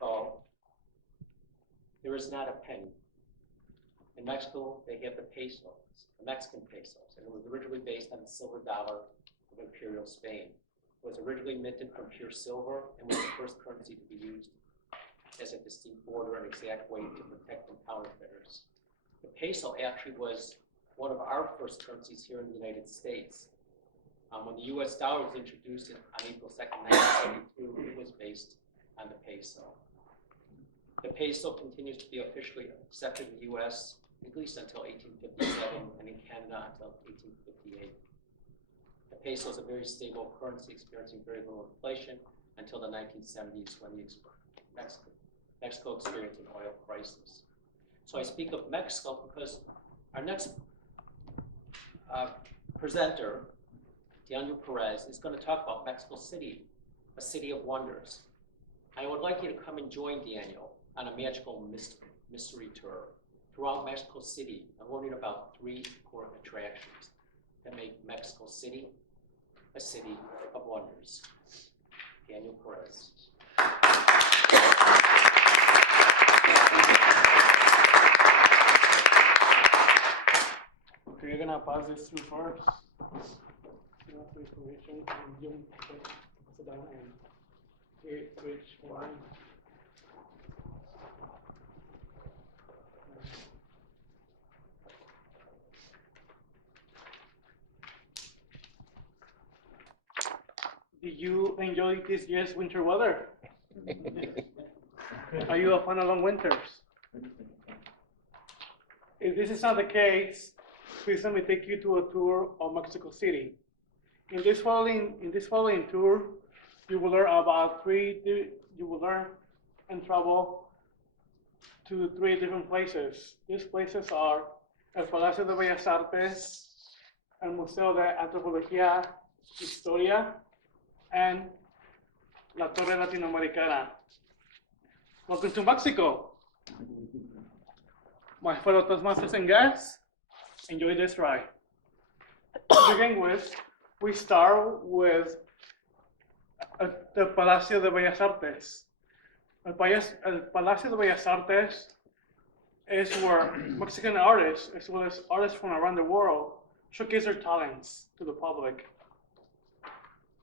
Mexico, there is not a penny. In Mexico, they have the pesos, the Mexican pesos, and it was originally based on the silver dollar of Imperial Spain. It was originally minted from pure silver and was the first currency to be used as a distinct border and exact way to protect from counterfeiters. The peso actually was one of our first currencies here in the United States. When the US dollar was introduced on April 2nd, 1972, it was based on the peso. The peso continues to be officially accepted in the US at least until 1857 and in Canada until 1858. The peso is a very stable currency experiencing very little inflation until the 1970s when Mexico experienced an oil crisis. So I speak of Mexico because our next presenter, Daniel Perez, is going to talk about Mexico City, a city of wonders. I would like you to come and join Daniel on a magical mystery tour throughout Mexico City and learning about 3 important attractions that make Mexico City a city of wonders. Daniel Perez. Okay, you're gonna pass this through first. You know, for information, and you pass it down and create which one. Did you enjoy this year's winter weather? Are you a fan of long winters? If this is not the case, please let me take you to a tour of Mexico City. In this following tour, you will learn and travel to 3 different places. These places are el Palacio de Bellas Artes, el Museo de Antropologia, Historia, and la Torre Latino Americana. Welcome to Mexico. My fellow Toastmasters and guests, enjoy this ride. To begin with, we start with the Palacio de Bellas Artes. El Palacio de Bellas Artes is where Mexican artists, as well as artists from around the world, showcase their talents to the public.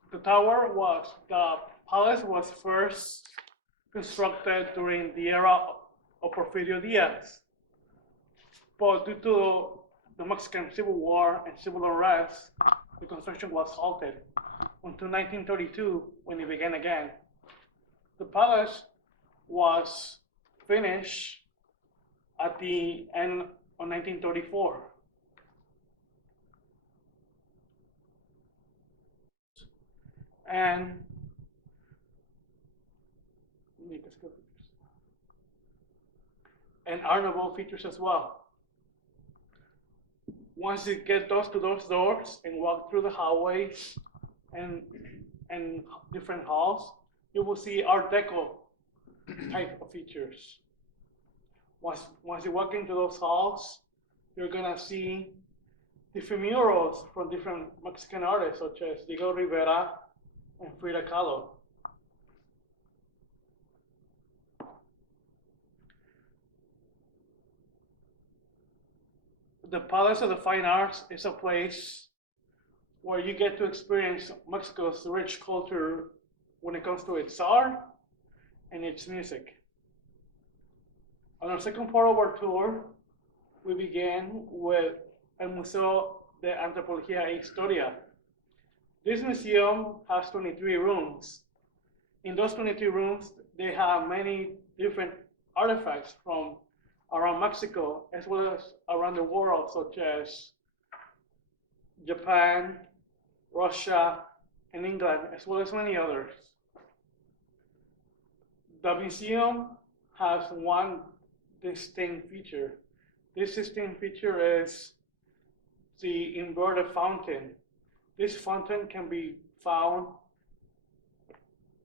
The palace was first constructed during the era of Porfirio Diaz, but due to the Mexican Civil War and civil unrest, the construction was halted until 1932 when it began again. The palace was finished at the end of 1934. And Art Nouveau features as well. Once you get to those doors and walk through the hallways and different halls, you will see Art Deco type of features. Once you walk into those halls, you're gonna see different murals from different Mexican artists such as Diego Rivera and Frida Kahlo. The Palace of the Fine Arts is a place where you get to experience Mexico's rich culture when it comes to its art and its music. On our second part of our tour, we began with el Museo de Antropologia e Historia. This museum has 23 rooms. In those 23 rooms, they have many different artifacts from around Mexico, as well as around the world, such as Japan, Russia, and England, as well as many others. The museum has one distinct feature. This distinct feature is the inverted fountain. This fountain can be found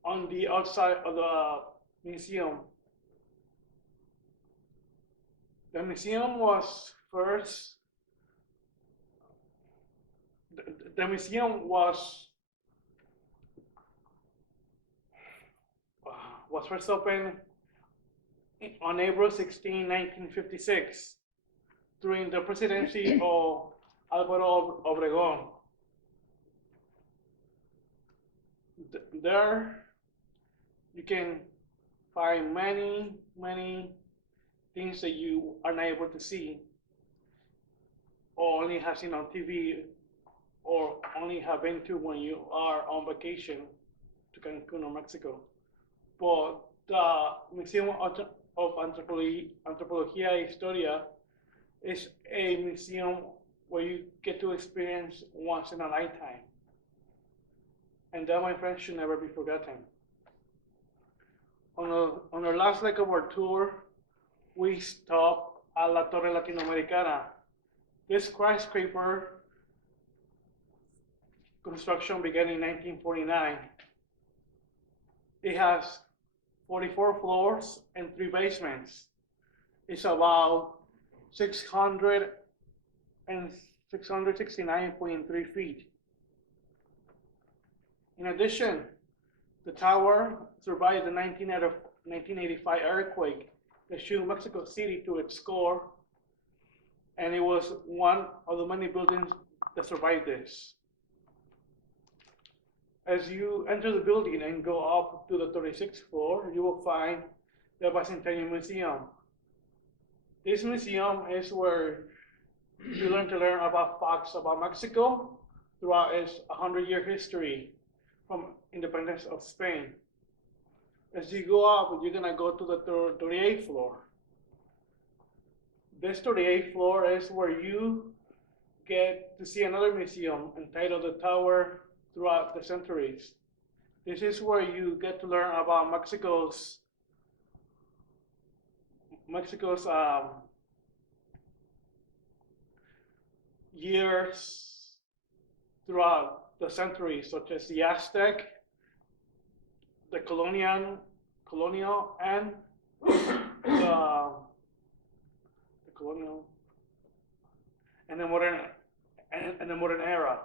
on the outside of the museum. The museum was first opened on April 16, 1956, during the presidency of Álvaro Obregón. There, you can find many things that you are not able to see, or only have seen on TV, or only have been to when you are on vacation to Cancun or Mexico. But the Museum of Antropologia Historia is a museum where you get to experience once in a lifetime. And that, my friends, should never be forgotten. On our last leg of our tour, we stopped at La Torre Latino Americana. This skyscraper construction began in 1949. It has 44 floors and 3 basements. It's about 669.3 feet. In addition, the tower survived the 1985 earthquake that shook Mexico City to its core, and it was one of the many buildings that survived this. As you enter the building and go up to the 36th floor, you will find the Bicentennial Museum. This museum is where you learn about facts about Mexico throughout its 100-year history from independence of Spain. As you go up, you're gonna go to the 38th floor. This 38th floor is where you get to see another museum entitled The Tower Throughout the Centuries. This is where you get to learn about Mexico's years throughout the centuries, such as the Aztec, the colonial, and the colonial, and the modern era.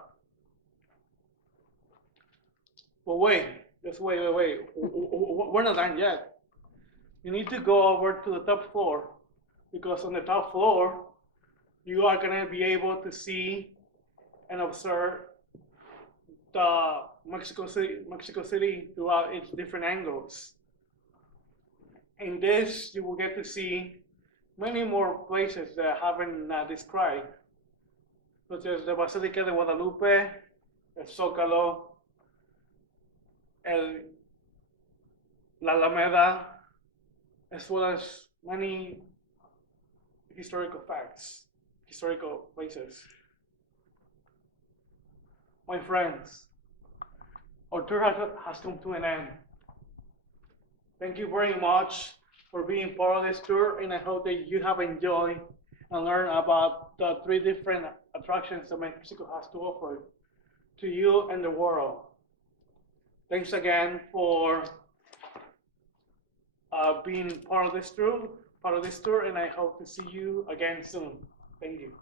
But wait, just wait. We're not done yet. You need to go over to the top floor, because on the top floor, you are gonna be able to see and observe the Mexico City throughout its different angles. In this, you will get to see many more places that I haven't described, such as the Basilica de Guadalupe, el Zócalo, La Alameda, as well as many historical places. My friends, our tour has come to an end. Thank you very much for being part of this tour, and I hope that you have enjoyed and learned about the 3 different attractions that Mexico has to offer to you and the world. Thanks again for being part of this tour, and I hope to see you again soon. Thank you.